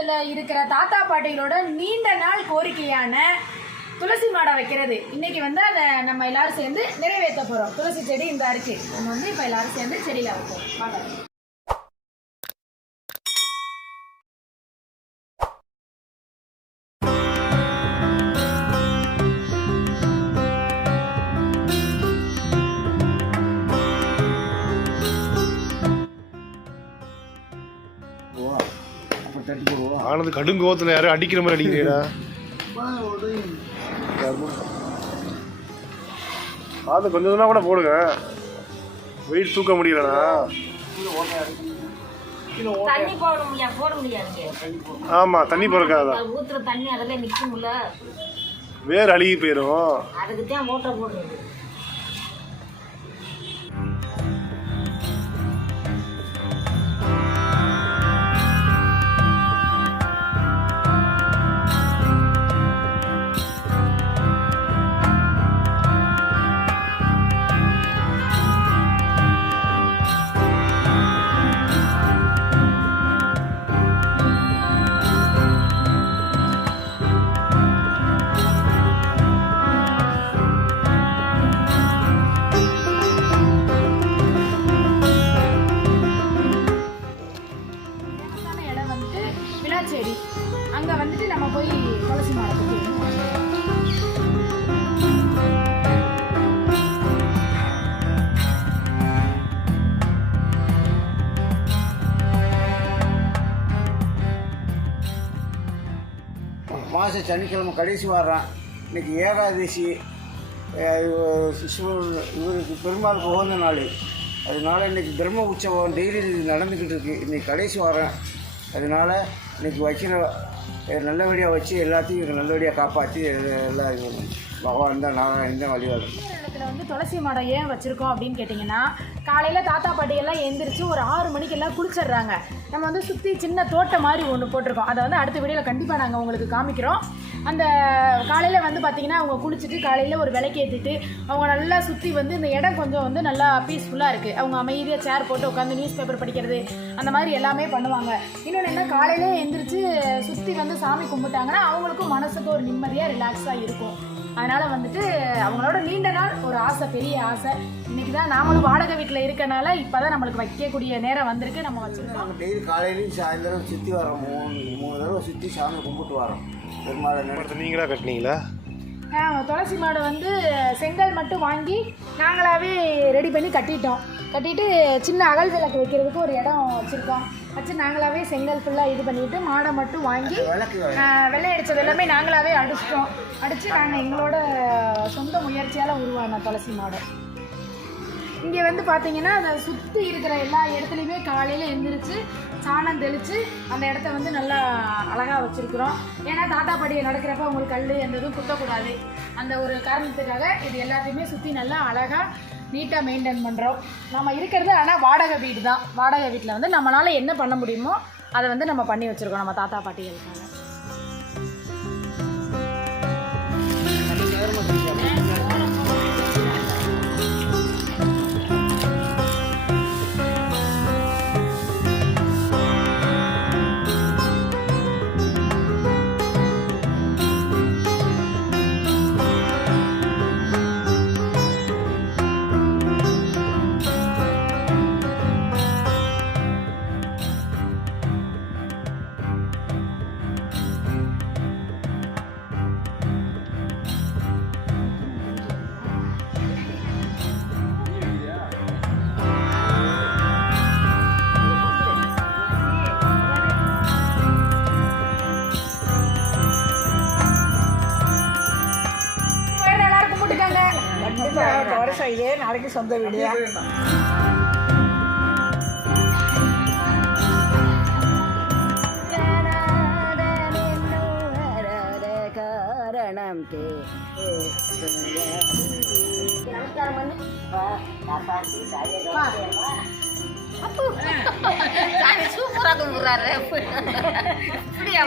குடும்பத்துல இருக்கிற தாத்தா பாட்டிகளோட நீண்ட நாள் கோரிக்கையான துளசி மாடை வைக்கிறது. இன்னைக்கு வந்து அதை நம்ம எல்லாரும் சேர்ந்து நிறைவேற்ற போறோம். துளசி செடி இந்த இருக்குது நம்ம வந்து இப்போ எல்லாரும் சேர்ந்து செடியில வைப்போம். வாங்க. ஆனது கடும் கோவத்தில் யாரும் அடிக்கிற மாதிரி அடிக்கிறீடா அது கொஞ்சம் தான் கூட போடுங்க. வெயிட் தூக்க முடியலண்ணா ஆமாம் தண்ணி நிற்கும்ல வேர் அழுகி போயிடும் அதுக்கு தான் மோட்டர் போடுறது. அங்க வந்துட்டு நம்ம போய் துளசி மாடம் மாத சனிக்கிழமை கடைசி வாரம். இன்னைக்கு ஏகாதசி. இவருக்கு பெருமாள் உகந்த நாள். அதனால இன்னைக்கு பிரம்ம உற்சவம் டெய்லி நடந்துக்கிட்டு இருக்கு. இன்னைக்கு கடைசி வாரம். அதனால இன்னைக்கு வச்சு நல்லபடியாக வச்சு எல்லாத்தையும் நல்லபடியாக காப்பாற்றி எல்லாம் இது பண்ணணும். பகவான் தான் நாராயணன் தான் வழிபாடு இடத்துல வந்து துளசி மாடம் ஏன் வச்சுருக்கோம் அப்படின்னு கேட்டிங்கன்னா காலையில் தாத்தா பாட்டி எல்லாம் எந்திரிச்சு ஒரு ஆறு மணிக்கு எல்லாம் குளிச்சிடுறாங்க. நம்ம வந்து சுற்றி சின்ன தோட்டம் மாதிரி ஒன்று போட்டிருக்கோம். அதை வந்து அடுத்த வீடியோவில் கண்டிப்பாக நாங்கள் உங்களுக்கு காமிக்கிறோம். அந்த காலையில் வந்து பார்த்திங்கன்னா அவங்க குளிச்சுட்டு காலையில் ஒரு விளக்கு ஏற்றிட்டு அவங்க நல்லா சுற்றி வந்து இந்த இடம் கொஞ்சம் வந்து நல்லா பீஸ்ஃபுல்லாக இருக்குது அவங்க அமைதியாக சேர் போட்டு உட்காந்து நியூஸ் பேப்பர் படிக்கிறது அந்த மாதிரி எல்லாமே பண்ணுவாங்க. இன்னொன்று என்ன காலையிலே எந்திரிச்சு சுற்றி வந்து சாமி கும்பிட்டாங்கன்னா அவங்களுக்கும் மனசுக்கு ஒரு நிம்மதியாக ரிலாக்ஸாக இருக்கும். அதனால வந்துட்டு அவங்களோட நீண்ட நாள் ஒரு ஆசை பெரிய ஆசை. இன்னைக்கு தான் நாமளும் வாடகை வீட்டில் இருக்கனால இப்போதான் நம்மளுக்கு வைக்கக்கூடிய நேரம் வந்திருக்கு. நம்ம வச்சிருக்கோம். நாங்கள் டெய்லி காலையிலையும் சாயந்தரம் சுற்றி வரோம். மூணு மூணு தடவை சுற்றி சாமி கும்பிட்டு வரோம். பெருமாளை நீங்களா கட்டினீங்களா? துளசி மாடு வந்து செங்கல் மட்டும் வாங்கி நாங்களாவே ரெடி பண்ணி கட்டிட்டோம். கட்டிட்டு சின்ன அகல் விளக்கு வைக்கிறதுக்கு ஒரு இடம் வச்சுருக்கோம். வச்சு நாங்களாவே செங்கல் ஃபுல்லாக இது பண்ணிட்டு மாடை மட்டும் வாங்கி வெள்ளை அடித்தது எல்லாமே நாங்களாவே அடிச்சிட்டோம். அடித்து நாங்கள் எங்களோட சொந்த முயற்சியால் உருவான துளசி மாடு. இங்கே வந்து பார்த்தீங்கன்னா அதை சுற்றி இருக்கிற எல்லா இடத்துலையுமே காலையில் எந்திரிச்சு சாணம் தெளித்து அந்த இடத்த வந்து நல்லா அழகாக வச்சுருக்குறோம். ஏன்னா தாத்தா பாட்டியை நடக்கிறப்ப அவங்களுக்கு கல் எந்த இதுவும் குத்தக்கூடாது. அந்த ஒரு காரணத்துக்காக இது எல்லாத்தையுமே சுற்றி நல்லா அழகாக நீட்டாக மெயின்டைன் பண்ணுறோம் நம்ம இருக்கிறது ஆனால் வாடகை வீடு தான் வாடகை வீட்டில் வந்து நம்மளால் என்ன பண்ண முடியுமோ அதை வந்து நம்ம பண்ணி வச்சுருக்கோம். நம்ம தாத்தா பாட்டிகளுக்காக. வருஷம் இதே நாளைக்கு சொந்த வீடு காரணம் கே சூப்பராக கும்பிட்றாரு இப்படியா